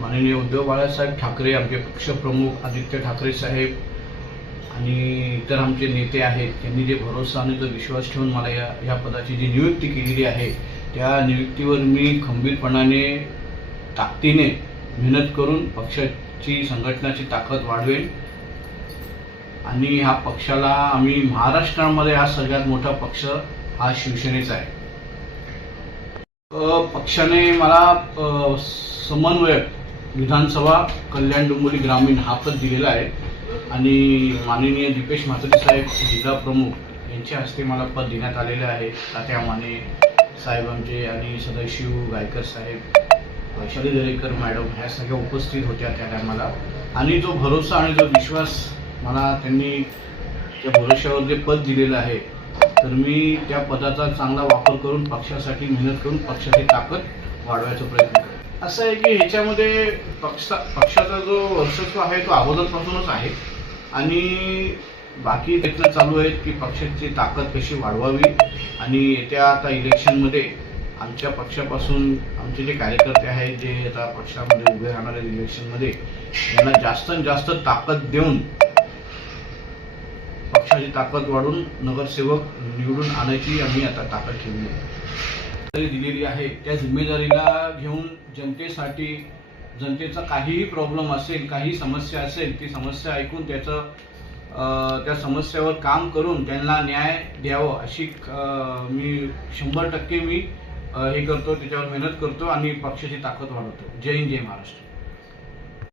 माननीय उद्धव बाळासाहेब ठाकरे आमचे पक्षप्रमुख आदित्य ठाकरे साहेब आणि इतर आमचे नेते आहेत त्यांनी जे भरोसा आणि जो विश्वास ठेवून मला या या पदाची जी नियुक्ती केलेली आहे त्या नियुक्तीवर मी खंबीरपणाने ताकदीने मेहनत करून पक्षाची संघटनाची ताकद वाढवेन. आणि ह्या पक्षाला आम्ही महाराष्ट्रामध्ये हा सगळ्यात मोठा पक्ष हा शिवसेनेचा आहे. पक्षाने मला समन्वयक विधानसभा कल्याण डोंबिवली ग्रामीण हा पद दिलेला आहे. आणि माननीय दीपेश म्हात्रे साहेब जिल्हा प्रमुख यांच्या हस्ते मला पद देण्यात आलेले आहे. तात्या माने साहेब आमचे आणि सदाशिव गायकर साहेब वैशाली दरेकर मॅडम ह्या सगळ्या उपस्थित होत्या त्या टायमाला. आणि जो भरोसा आणि जो विश्वास मला त्यांनी त्या भरोश्यावर जे पद दिलेलं आहे तर मी त्या पदाचा चांगला वापर करून पक्षासाठी मेहनत करून पक्षाची ताकद वाढवायचा प्रयत्न करेन असं आहे की ह्याच्यामध्ये पक्षा पक्षाचा जो वर्चस्व आहे तो अगोदरपासूनच आहे. आणि बाकी प्रयत्न चालू आहेत की पक्षाची ताकद कशी वाढवावी. आणि येत्या आता इलेक्शनमध्ये आमच्या पक्षापासून आमचे जे कार्यकर्ते आहेत जे आता पक्षामध्ये उभे राहणार आहेत इलेक्शनमध्ये यांना जास्तीत जास्त ताकद देऊन पक्षाची ताकद वाढून नगरसेवक निवडून आणायची आम्ही आता ताकद ठेवली आहे. दिलेली आहे त्या जिम्मेदारीला घेऊन जनतेसाठी जनतेचा काहीही प्रॉब्लेम असेल काही समस्या असेल ती समस्या ऐकून त्याचं त्या समस्यावर काम करून त्यांना न्याय द्यावं अशी मी शंभर टक्के मी हे करतो त्याच्यावर मेहनत करतो आणि पक्षाची ताकद वाढवतो. जय हिंद जय महाराष्ट्र.